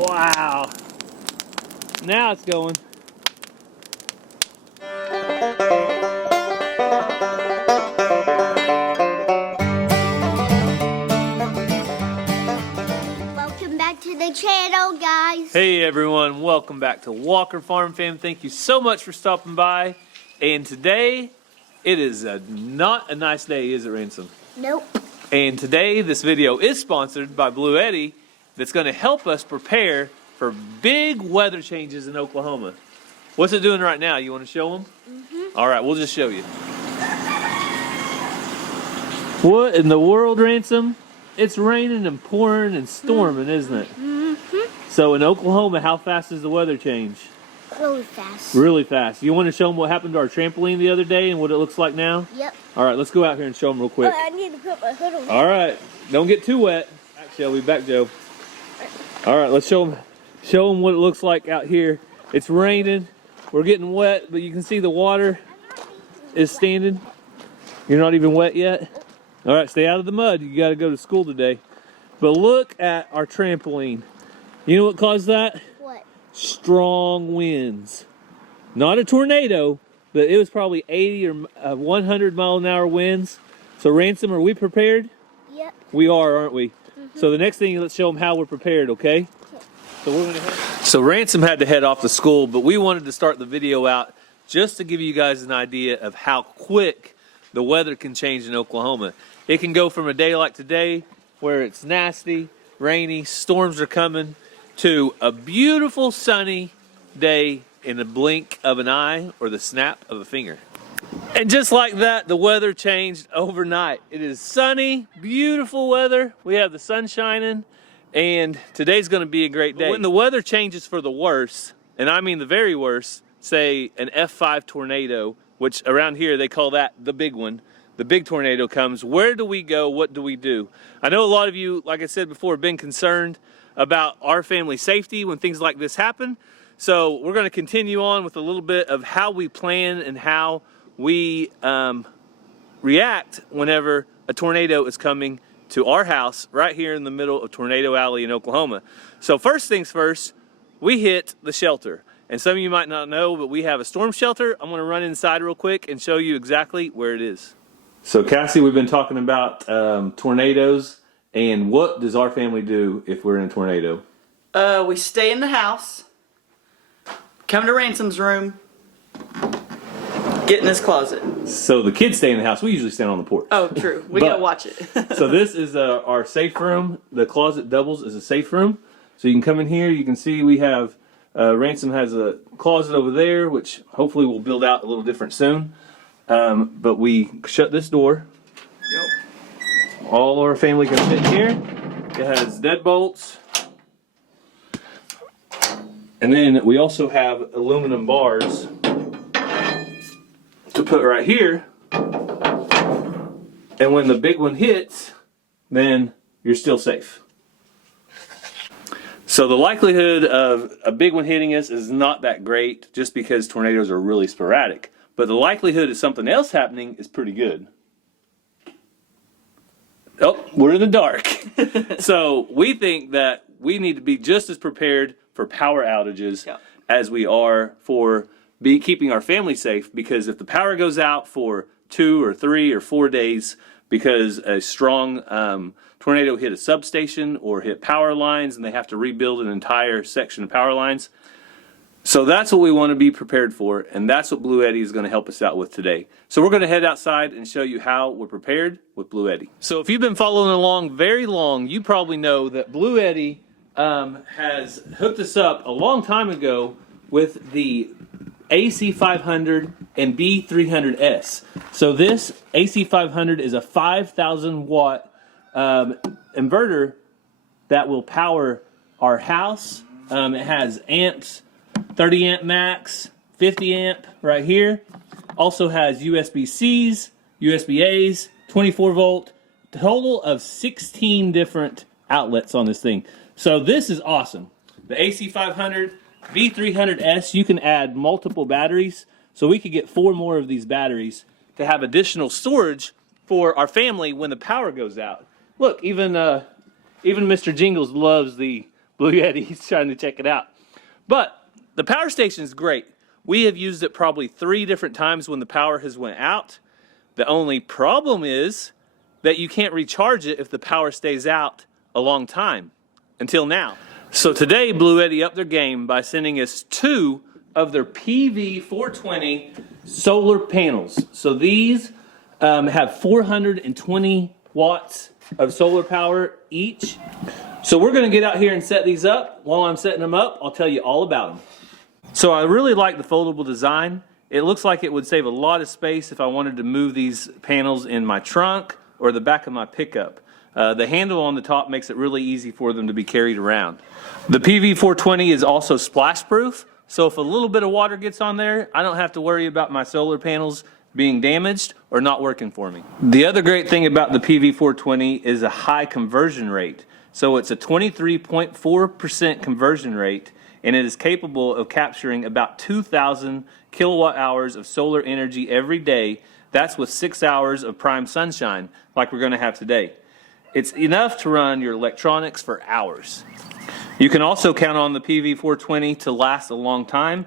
Wow. Now it's going. Welcome back to the channel, guys. Hey everyone, welcome back to Walker Farm Fam. Thank you so much for stopping by. And today, it is not a nice day, is it, Ransom? Nope. And today, this video is sponsored by Bluetti that's going to help us prepare for big weather changes in Oklahoma. What's it doing right now? You want to show them? Mm-hmm. All right, we'll just show you. What in the world, Ransom? It's raining and pouring and storming, isn't it? Mm-hmm. So in Oklahoma, how fast does the weather change? Really fast. Really fast. You want to show them what happened to our trampoline the other day and what it looks like now? Yep. All right, let's go out here and show them real quick. Oh, I need to put my hood on. All right, don't get too wet. Back, Shelby. Back, Joe. All right, let's show them what it looks like out here. It's raining. We're getting wet, but you can see the water is standing. You're not even wet yet? All right, stay out of the mud. You got to go to school today. But look at our trampoline. You know what caused that? What? Strong winds. Not a tornado, but it was probably 80 or 100 mile an hour winds. So Ransom, are we prepared? Yep. We are, aren't we? Mm-hmm. So the next thing, let's show them how we're prepared, okay? So we're gonna So Ransom had to head off to school, but we wanted to start the video out just to give you guys an idea of how quick the weather can change in Oklahoma. It can go from a day like today, where it's nasty, rainy, storms are coming, to a beautiful sunny day in the blink of an eye or the snap of a finger. And just like that, the weather changed overnight. It is sunny, beautiful weather. We have the sun shining, and today's gonna be a great day. But when the weather changes for the worse, and I mean the very worst, say an F5 tornado, which around here they call that the big one, the big tornado comes, where do we go? What do we do? I know a lot of you, like I said before, have been concerned about our family safety when things like this happen. So we're going to continue on with a little bit of how we plan and how we react whenever a tornado is coming to our house right here in the middle of Tornado Alley in Oklahoma. So first things first, we hit the shelter. And some of you might not know, but we have a storm shelter. I'm going to run inside real quick and show you exactly where it is. So Cassie, we've been talking about tornadoes, and what does our family do if we're in a tornado? We stay in the house, come to Ransom's room, get in his closet. So the kids stay in the house. We usually stand on the porch. Oh, true. We gotta watch it. So this is our safe room. The closet doubles as a safe room. So you can come in here. You can see we have, Ransom has a closet over there, which hopefully we'll build out a little different soon. But we shut this door. Yep. All our family can fit in here. It has deadbolts. And then we also have aluminum bars to put right here. And when the big one hits, then you're still safe. So the likelihood of a big one hitting us is not that great, just because tornadoes are really sporadic. But the likelihood of something else happening is pretty good. Oh, we're in the dark. So we think that we need to be just as prepared for power outages as we are for keeping our family safe, because if the power goes out for 2 or 3 or 4 days because a strong tornado hit a substation or hit power lines and they have to rebuild an entire section of power lines. So that's what we want to be prepared for, and that's what Bluetti is going to help us out with today. So we're going to head outside and show you how we're prepared with Bluetti. So if you've been following along very long, you probably know that Bluetti has hooked us up a long time ago with the AC500 and B300S. So this AC500 is a 5,000 watt inverter that will power our house. It has amps, 30 amp max, 50 amp right here. Also has USB-Cs, USB-As, 24 volt, total of 16 different outlets on this thing. So this is awesome. The AC500, B300S, you can add multiple batteries. So we could get 4 more of these batteries to have additional storage for our family when the power goes out. Look, even Mr. Jingles loves the Bluetti. He's trying to check it out. But the power station is great. We have used it probably 3 different times when the power has went out. The only problem is that you can't recharge it if the power stays out a long time, until now. So today, Bluetti upped their game by sending us 2 of their PV420 solar panels. So these have 420 watts of solar power each. So we're gonna get out here and set these up. While I'm setting them up, I'll tell you all about them. So I really like the foldable design. It looks like it would save a lot of space if I wanted to move these panels in my trunk or the back of my pickup. The handle on the top makes it really easy for them to be carried around. The PV420 is also splash proof, so if a little bit of water gets on there, I don't have to worry about my solar panels being damaged or not working for me. The other great thing about the PV420 is a high conversion rate. So it's a 23.4% conversion rate, and it is capable of capturing about 2,000 kilowatt hours of solar energy every day. That's with 6 hours of prime sunshine, like we're going to have today. It's enough to run your electronics for hours. You can also count on the PV420 to last a long time.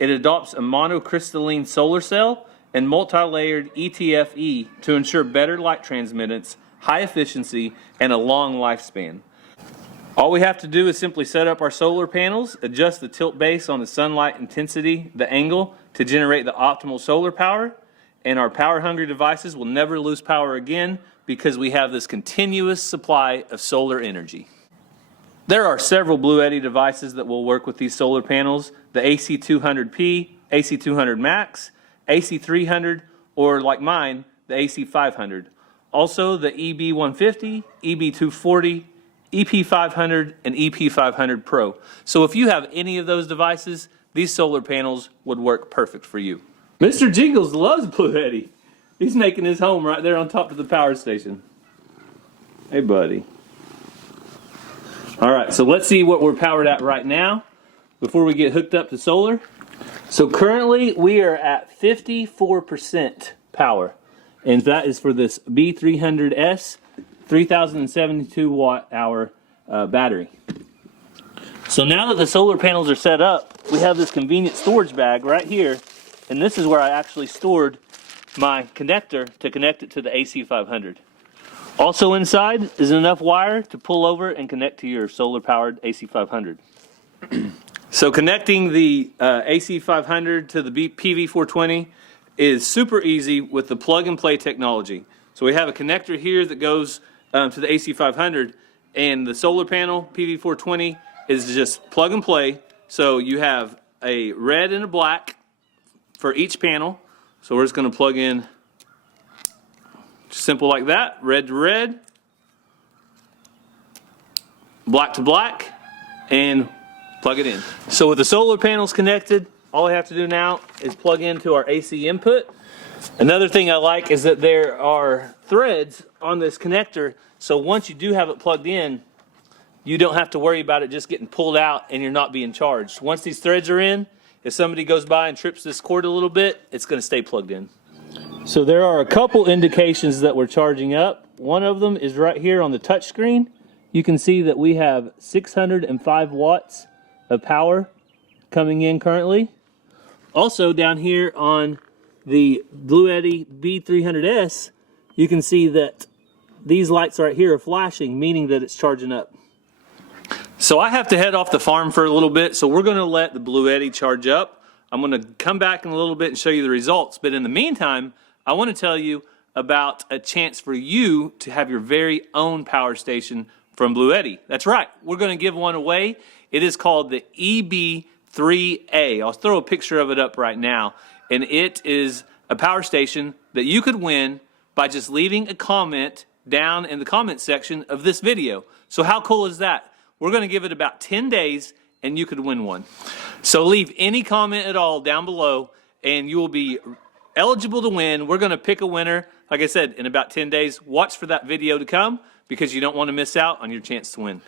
It adopts a monocrystalline solar cell and multi-layered ETFE to ensure better light transmittance, high efficiency, and a long lifespan. All we have to do is simply set up our solar panels, adjust the tilt base on the sunlight intensity, the angle, to generate the optimal solar power, and our power-hungry devices will never lose power again because we have this continuous supply of solar energy. There are several Bluetti devices that will work with these solar panels: the AC500P, AC500 Max, AC300, or like mine, the AC500. Also the EB150, EB240, EP500, and EP500 Pro. So if you have any of those devices, these solar panels would work perfect for you. Mr. Jingles loves Bluetti. He's making his home right there on top of the power station. Hey, buddy. All right, so let's see what we're powered at right now before we get hooked up to solar. So currently we are at 54% power, and that is for this B300S 3072 watt hour battery. So now that the solar panels are set up, we have this convenient storage bag right here, and this is where I actually stored my connector to connect it to the AC500. Also inside is enough wire to pull over and connect to your solar powered AC500. So connecting the AC500 to the PV420 is super easy with the plug and play technology. So we have a connector here that goes to the AC500, and the solar panel PV420 is just plug and play. So you have a red and a black for each panel. So we're just going to plug in, simple like that, red to red, black to black, and plug it in. So with the solar panels connected, all I have to do now is plug into our AC input. Another thing I like is that there are threads on this connector, so once you do have it plugged in, you don't have to worry about it just getting pulled out and you're not being charged. Once these threads are in, if somebody goes by and trips this cord a little bit, it's going to stay plugged in. So there are a couple indications that we're charging up. One of them is right here on the touch screen. You can see that we have 605 watts of power coming in currently. Also down here on the Bluetti B300S, you can see that these lights right here are flashing, meaning that it's charging up. So I have to head off the farm for a little bit, so we're going to let the Bluetti charge up. I'm going to come back in a little bit and show you the results, but in the meantime, I want to tell you about a chance for you to have your very own power station from Bluetti. That's right, we're going to give one away. It is called the EB3A. I'll throw a picture of it up right now, and it is a power station that you could win by just leaving a comment down in the comment section of this video. So how cool is that? We're going to give it about 10 days and you could win one. So leave any comment at all down below and you will be eligible to win. We're going to pick a winner, like I said, in about 10 days. Watch for that video to come because you don't want to miss out on your chance to win.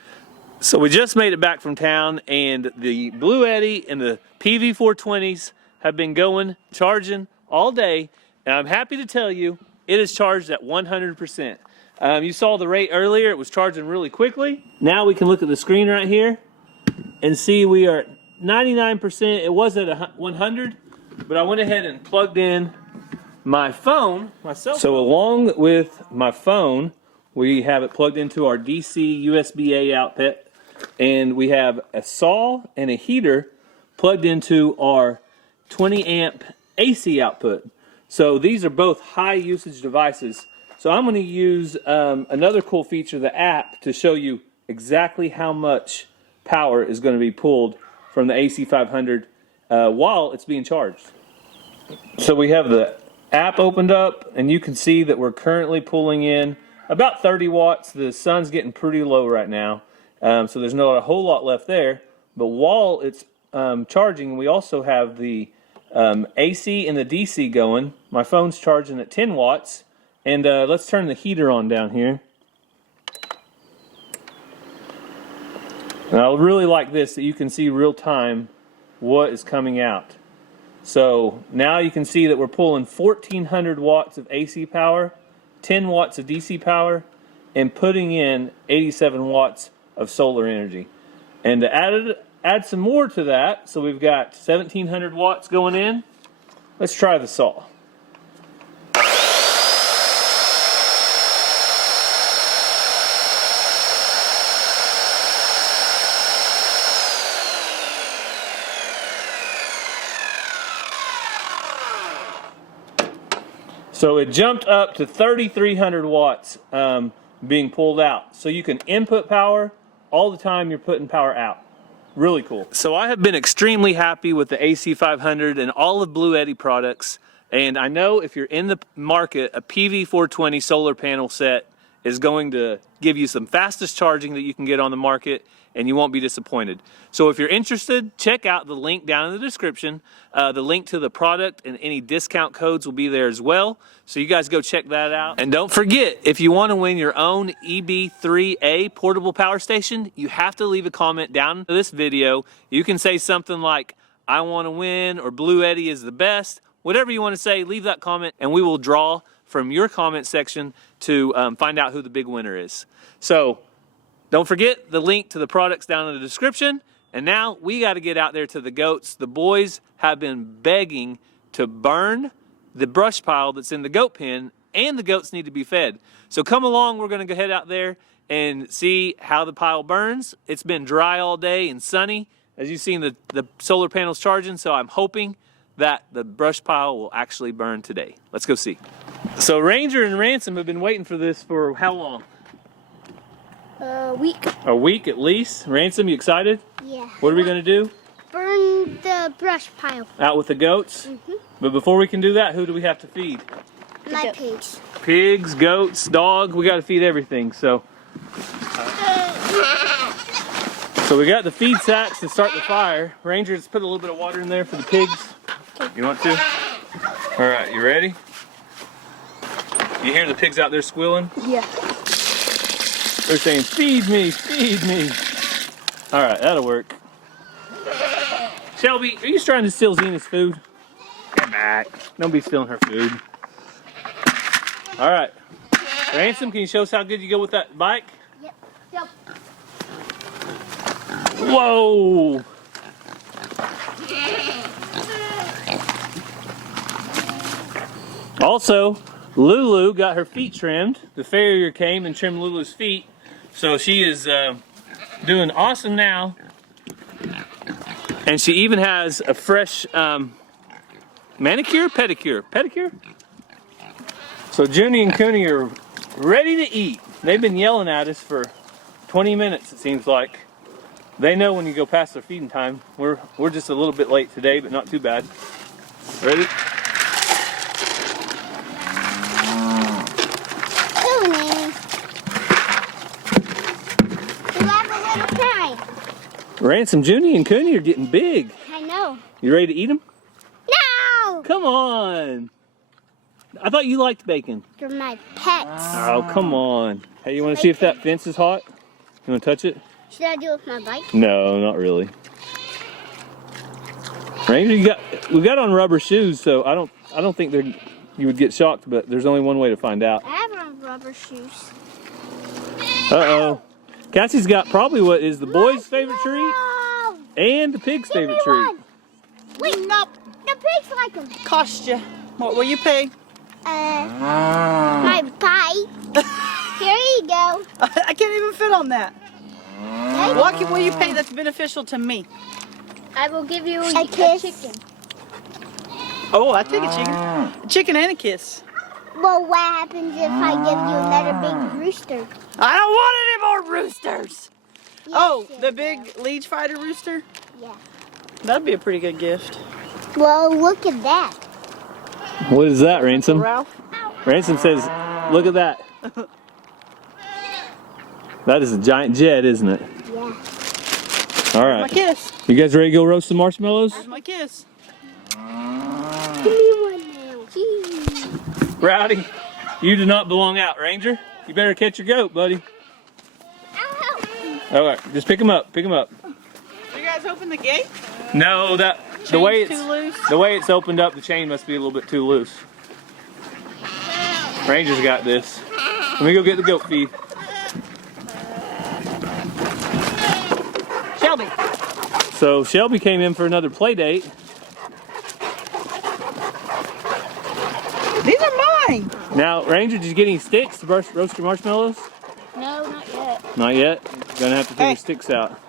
So we just made it back from town, and the Bluetti and the PV420s have been going, charging all day, and I'm happy to tell you it is charged at 100%. You saw the rate earlier, it was charging really quickly. Now we can look at the screen right here. and see we are at 99%. It was at 100, but I went ahead and plugged in my phone, my cell phone. So along with my phone, we have it plugged into our DC USB-A output, and we have a saw and a heater plugged into our 20 amp AC output. So these are both high usage devices. So I'm going to use another cool feature of the app to show you exactly how much power is going to be pulled from the AC500 while it's being charged. So we have the app opened up, and you can see that we're currently pulling in about 30 watts. The sun's getting pretty low right now, so there's not a whole lot left there. But while it's charging, we also have the AC and the DC going. My phone's charging at 10 watts, and let's turn the heater on down here. And I really like this, that you can see real time what is coming out. So now you can see that we're pulling 1400 watts of AC power, 10 watts of DC power, and putting in 87 watts of solar energy. And to add some more to that, so we've got 1700 watts going in. Let's try the saw. So it jumped up to 3,300 watts being pulled out. So you can input power all the time you're putting power out. Really cool. So I have been extremely happy with the AC500 and all of Bluetti products. And I know if you're in the market, a PV420 solar panel set is going to give you some fastest charging that you can get on the market, and you won't be disappointed. So if you're interested, check out the link down in the description. The link to the product and any discount codes will be there as well. So you guys go check that out. And don't forget, if you want to win your own EB3A portable power station, you have to leave a comment down to this video. You can say something like, I want to win, or Bluetti is the best. Whatever you want to say, leave that comment, and we will draw from your comment section to find out who the big winner is. So don't forget the link to the products down in the description. And now we got to get out there to the goats. The boys have been begging to burn the brush pile that's in the goat pen, and the goats need to be fed. So come along, we're going to go head out there and see how the pile burns. It's been dry all day and sunny. As you've seen, the solar panel's charging, so I'm hoping that the brush pile will actually burn today. Let's go see. So Ranger and Ransom have been waiting for this for how long? A week. A week at least. Ransom, you excited? Yeah. What are we going to do? Burn the brush pile. Out with the goats? Mm-hmm. But before we can do that, who do we have to feed? My pigs. Pigs, goats, dog. We got to feed everything. So we got the feed sacks to start the fire. Ranger, just put a little bit of water in there for the pigs. You want to? All right, you ready? You hear the pigs out there squealing? Yeah. They're saying, feed me, feed me. All right, that'll work. Shelby, are you trying to steal Zena's food? Come back. Don't be stealing her food. All right. Ransom, can you show us how good you go with that bike? Yep. Yep. Whoa! Also, Lulu got her feet trimmed. The farrier came and trimmed Lulu's feet. So she is doing awesome now. And she even has a fresh manicure, pedicure. So Junie and Cooney are ready to eat. They've been yelling at us for 20 minutes, it seems like. They know when you go past their feeding time. We're just a little bit late today, but not too bad. Ready? Ransom, Junie, and Cooney are getting big. I know. You ready to eat them? No! Come on. I thought you liked bacon. They're my pets. Oh, come on. Hey, you want to see if that fence is hot? You want to touch it? Should I do it with my bike? No, not really. Ranger, we got on rubber shoes, so I don't think you would get shocked, but there's only one way to find out. I have on rubber shoes. Uh-oh. Cassie's got probably what is the boys' favorite treat. and the pig's Give me favorite treat. one. Wait, Nope. the pigs like them. Cost you. What will you pay? My pie. Here you go. I can't even fit on that. Hey, What will you pay that's beneficial to me? I will give you a kiss. Chicken. Oh, I take a chicken. A chicken and a kiss. Well, what happens if I give you another big rooster? I don't want any more roosters. Yes, Oh, you the do. big leech fighter rooster? Yeah. That'd be a pretty good gift. Well, look at that. What is that, Ransom? Ralph? Ransom says, look at that. That is a giant jet, isn't it? Yeah. All My right. kiss. You guys ready to go roast some marshmallows? There's my kiss. Give me one now. Gee. Rowdy, you do not belong out, Ranger. You better catch your goat, buddy. Ow. All right, just pick him up. Pick him up. You guys open the gate? No, the way it's too loose? the way it's opened up, the chain must be a little bit too loose. Ranger's got this. Let me go get the goat feed. Shelby. So Shelby came in for another play date. These are mine. Now, Ranger, did you get any sticks to roast your marshmallows? No, not yet. Not yet. Gonna have to take your sticks out.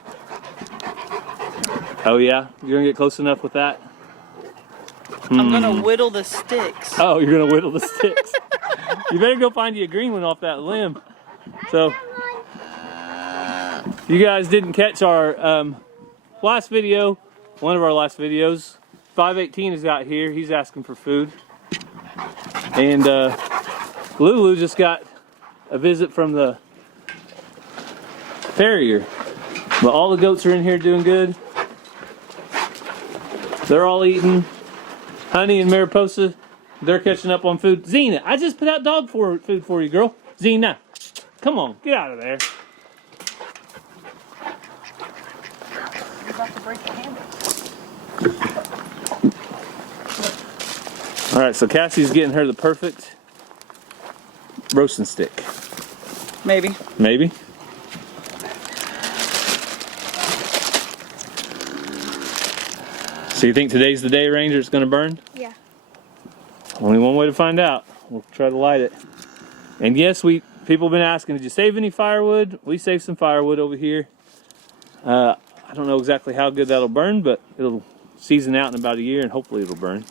Oh yeah, you're gonna get close enough with that. I'm gonna whittle the sticks. Oh, you're gonna whittle the sticks. You better go find you a green one off that limb. So, you guys didn't catch our last video, one of our last videos. 518 is out here. He's asking for food. And Lulu just got a visit from the farrier. But all the goats are in here doing good. They're all eating. Honey and Mariposa, they're catching up on food. Xena, I just put out dog food for you, girl. Xena, come on, get out of there. You're about to break the handle. All right, so Cassie's getting her the perfect roasting stick. Maybe. Maybe. So you think today's the day, Ranger, it's going to burn? Yeah. Only one way to find out. We'll try to light it. And yes, people have been asking, did you save any firewood? We saved some firewood over here. I don't know exactly how good that'll burn, but it'll season out in about a year and hopefully it'll burn.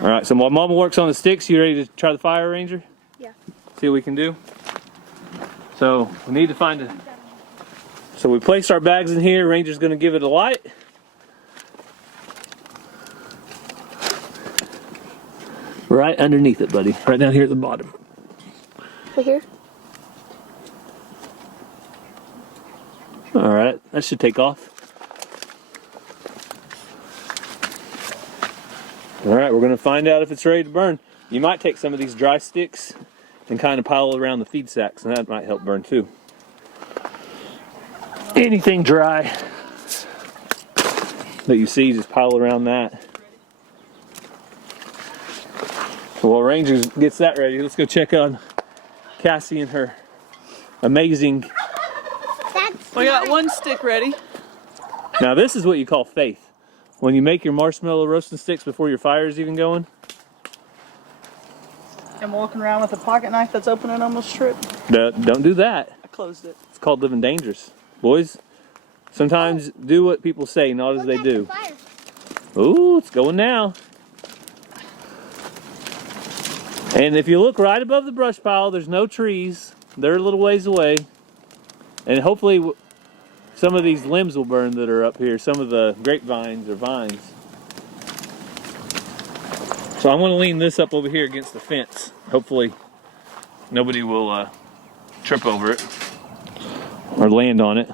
All right, so while Mama works on the sticks, you ready to try the fire, Ranger? Yeah. See what we can do? So we need to find a... So we placed our bags in here. Ranger's going to give it a light. Right underneath it, buddy. Right down here at the bottom. Right here? All right, that should take off. All right, we're going to find out if it's ready to burn. You might take some of these dry sticks and kind of pile it around the feed sacks, and that might help burn too. Anything dry that you see, just pile around that. So while Ranger gets that ready, let's go check on Cassie and her amazing... We got one stick ready. Now this is what you call faith. When you make your marshmallow roasting sticks before your fire is even going. I'm walking around with a pocket knife that's open and almost tripped. Don't do that. I closed it. It's called living dangerous. Boys, sometimes do what people say, not as they do. Ooh, it's going now. And if you look right above the brush pile, there's no trees. They're a little ways away. And hopefully some of these limbs will burn that are up here. Some of the grapevines or vines. So I'm going to lean this up over here against the fence. Hopefully nobody will trip over it or land on it.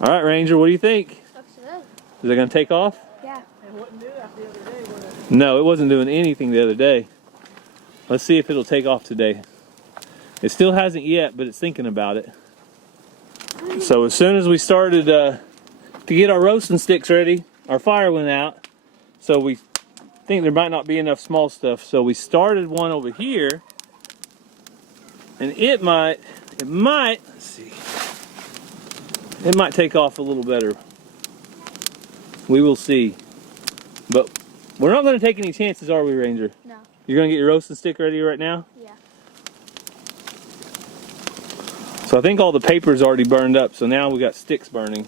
All right, Ranger, what do you think? Looks good. Is it going to take off? Yeah. It wouldn't do that the other day, would it? No, it wasn't doing anything the other day. Let's see if it'll take off today. It still hasn't yet, but it's thinking about it. So as soon as we started to get our roasting sticks ready, our fire went out. So we think there might not be enough small stuff. So we started one over here. And it might, let's see. it might take off a little better. We will see. But we're not going to take any chances, are we, Ranger? No. You're going to get your roasting stick ready right now? Yeah. So I think all the paper's already burned up, so now we got sticks burning.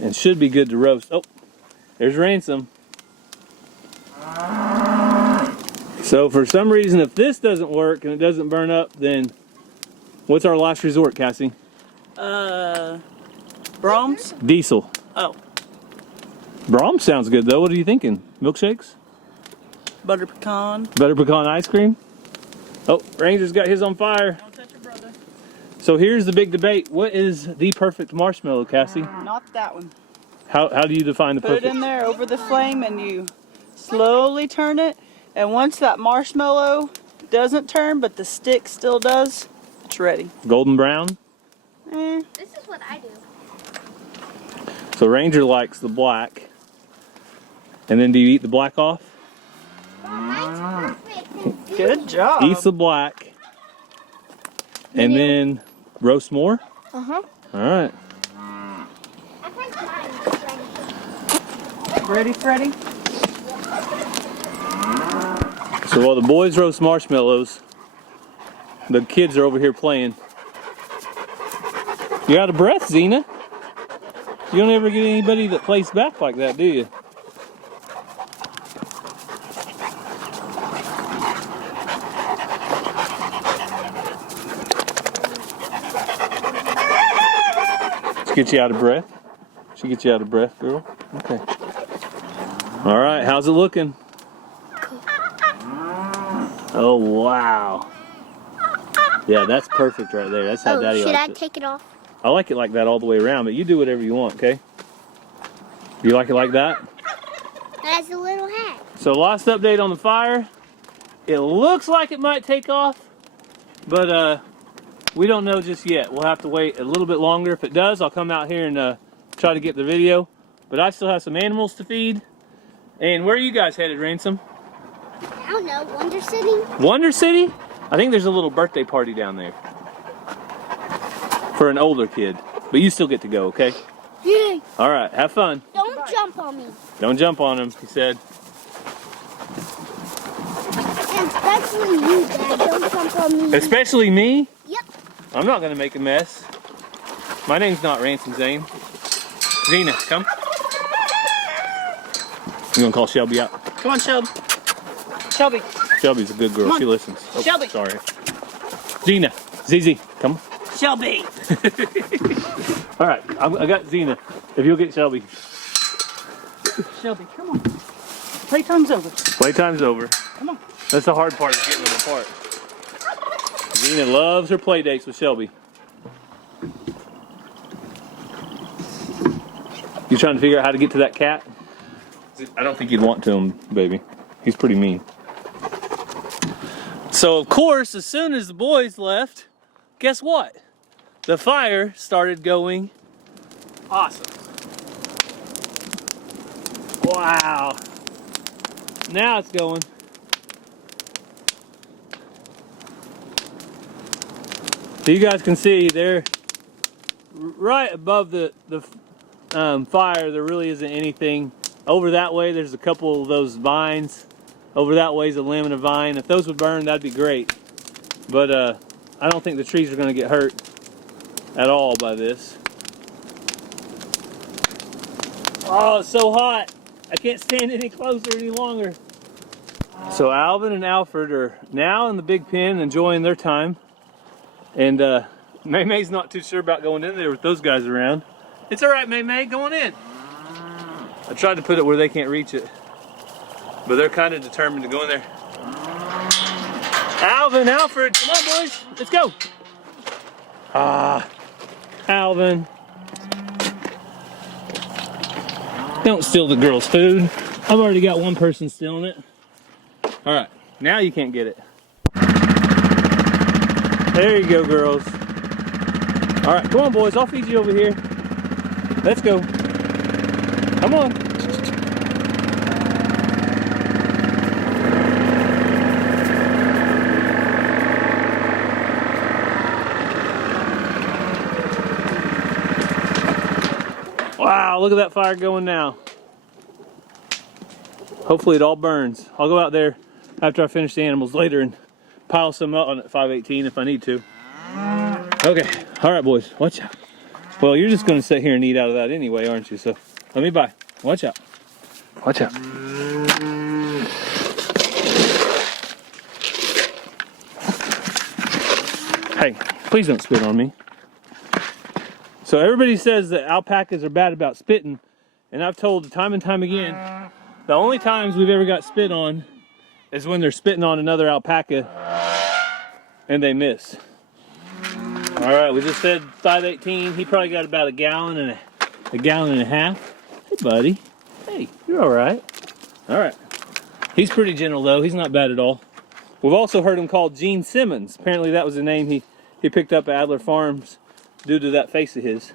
And should be good to roast. Oh, there's Ransom. So for some reason, if this doesn't work and it doesn't burn up, then what's our last resort, Cassie? Brahms? Diesel. Oh, Brahms sounds good though. What are you thinking? Milkshakes? butter pecan. Butter pecan ice cream? Oh, Ranger's got his on fire. Don't touch your brother. So here's the big debate. What is the perfect marshmallow, Cassie? Not that one. How do you define the Put perfect? it in there over the flame and you slowly turn it. And once that marshmallow doesn't turn, but the stick still does, it's ready. Golden brown? This is what I do. So Ranger likes the black. And then do you eat the black off? Mine's perfect. Good job. Eats the black. And then roast more? Uh-huh. All right. I think mine's Ready, Freddie? So while the boys roast marshmallows, the kids are over here playing. You out of breath, Zena? You don't ever get anybody that plays back like that, do you? Let's get you out of breath. She get you out of breath, girl. Okay. All right, how's it looking? Oh, wow. Yeah, that's perfect right there. That's how Daddy should I likes it. take it off? I like it like that all the way around, but you do whatever you want, okay? You like it like that? That's a little hat. So last update on the fire. It looks like it might take off, but we don't know just yet. We'll have to wait a little bit longer. If it does, I'll come out here and try to get the video. But I still have some animals to feed. And where are you guys headed, Ransom? I don't know. Wonder City? Wonder City? I think there's a little birthday party down there. For an older kid. But you still get to go, okay? Yay! All right, have fun. Don't jump on me. Don't jump on him, he said. And especially you, Dad. Don't jump on me. Especially me? Yep. I'm not going to make a mess. My name's not Ransom Zane. Zena, come. You going to call Shelby out? Come on, Shelby. Shelby. Shelby's a good girl. Come on. She listens. Oh, Shelby. Sorry. Zena. ZZ, come. Shelby. All right, I got Zena. If you'll get Shelby. Shelby, come on. Playtime's over. Playtime's over. Come on. That's the hard part, is getting them apart. Zena loves her play dates with Shelby. You trying to figure out how to get to that cat? I don't think you'd want to him, baby. He's pretty mean. So, of course, as soon as the boys left, guess what? The fire started going awesome. Wow. Now it's going. So you guys can see they're right above the fire. There really isn't anything. Over that way, there's a couple of those vines. Over that way is a limb and a vine. If those would burn, that'd be great. But I don't think the trees are going to get hurt at all by this. Oh, it's so hot. I can't stand any closer any longer. So Alvin and Alfred are now in the big pen enjoying their time. And May May's not too sure about going in there with those guys around. It's all right, May May, go on in. I tried to put it where they can't reach it. But they're kind of determined to go in there. Alvin, Alfred, come on, boys. Let's go. Ah, Alvin. Don't steal the girls' food. I've already got one person stealing it. All right, now you can't get it. There you go, girls. All right, come on, boys. I'll feed you over here. Let's go. Come on. Wow, look at that fire going now. Hopefully it all burns. I'll go out there after I finish the animals later and pile some up on at 518 if I need to. Okay, all right, boys, watch out. Well, you're just gonna sit here and eat out of that anyway, aren't you? So let me by. Watch out. Watch out. Hey, please don't spit on me. So everybody says that alpacas are bad about spitting, and I've told time and time again, the only times we've ever got spit on is when they're spitting on another alpaca and they miss. All right, we just fed 518. He probably got about a gallon and a half. Hey, buddy. Hey, you're all right. All right. He's pretty gentle though. He's not bad at all. We've also heard him called Gene Simmons. Apparently that was a name he picked up at Adler Farms due to that face of his.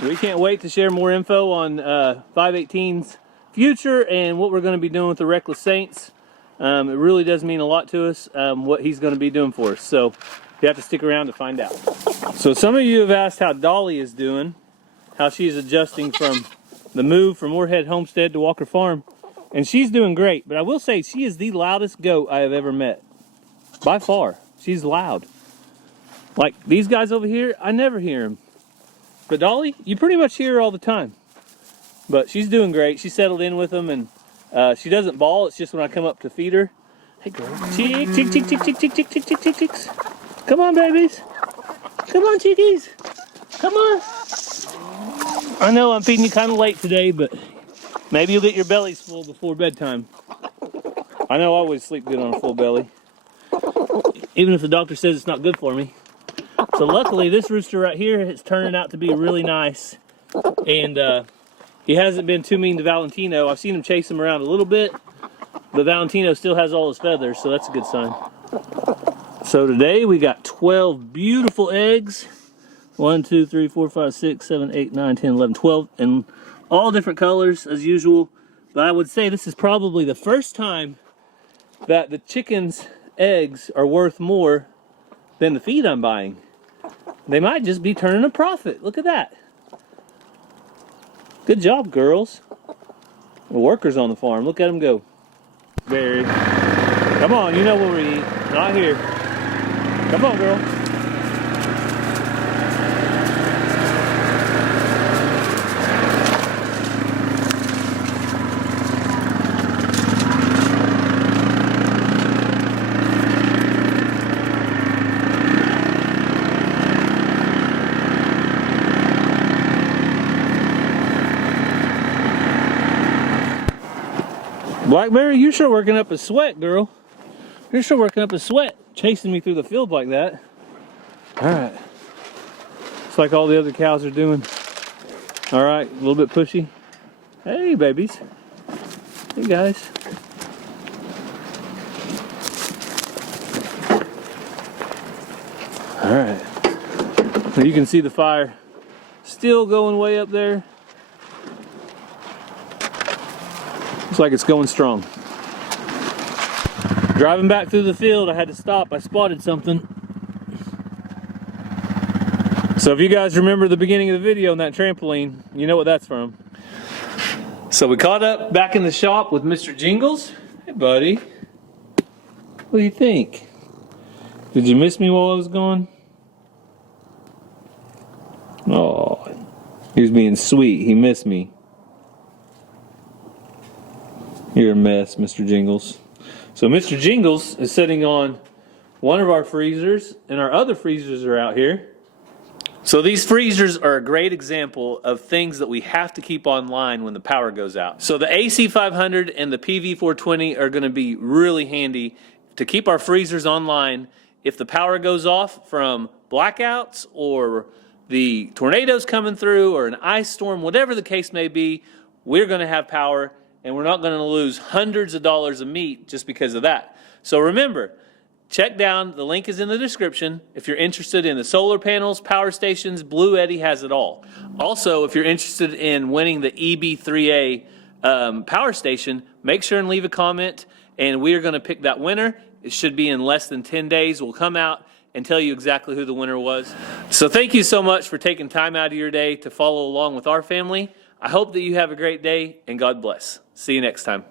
We can't wait to share more info on 518's future and what we're going to be doing with the Reckless Saints. It really does mean a lot to us what he's going to be doing for us. So you have to stick around to find out. So some of you have asked how Dolly is doing, how she's adjusting from the move from Moorhead Homestead to Walker Farm. And she's doing great, but I will say she is the loudest goat I have ever met. By far. She's loud. Like these guys over here, I never hear them. But Dolly, you pretty much hear her all the time. But she's doing great. She settled in with them, and she doesn't bawl. It's just when I come up to feed her. Hey girl. Chick, chick, chick, chick, chick, chick, chick, chick, chick, chick, chicks. Come on, babies. Come on, chickies. Come on. I know I'm feeding you kind of late today, but maybe you'll get your bellies full before bedtime. I know I always sleep good on a full belly, even if the doctor says it's not good for me. So luckily, this rooster right here is turning out to be really nice, and he hasn't been too mean to Valentino. I've seen him chase him around a little bit, but Valentino still has all his feathers, so that's a good sign. So today we got 12 beautiful eggs. 1, 2, 3, 4, 5, 6, 7, 8, 9, 10, 11, 12, and all different colors as usual. But I would say this is probably the first time that the chickens' eggs are worth more than the feed I'm buying. They might just be turning a profit. Look at that. Good job, girls. The workers on the farm. Look at them go. Barry. Come on, you know what we eat. Not here. Come on, girl. Blackberry, you're sure working up a sweat, girl. You're sure working up a sweat, chasing me through the field like that. All right. It's like all the other cows are doing. All right, a little bit pushy. Hey, babies. Hey, guys. All right. Now you can see the fire still going way up there. Looks like it's going strong. Driving back through the field, I had to stop. I spotted something. So if you guys remember the beginning of the video on that trampoline, you know what that's from. So we caught up back in the shop with Mr. Jingles. Hey, buddy. What do you think? Did you miss me while I was gone? Oh, he was being sweet. He missed me. You're a mess, Mr. Jingles. So Mr. Jingles is sitting on one of our freezers, and our other freezers are out here. So these freezers are a great example of things that we have to keep online when the power goes out. So the AC500 and the PV420 are going to be really handy to keep our freezers online if the power goes off from blackouts or the tornadoes coming through or an ice storm, whatever the case may be. We're going to have power, and we're not going to lose hundreds of dollars of meat just because of that. So remember, check down. The link is in the description. If you're interested in the solar panels, power stations, Bluetti has it all. Also, if you're interested in winning the EB3A power station, make sure and leave a comment, and we are going to pick that winner. It should be in less than 10 days. We'll come out and tell you exactly who the winner was. So thank you so much for taking time out of your day to follow along with our family. I hope that you have a great day, and God bless. See you next time.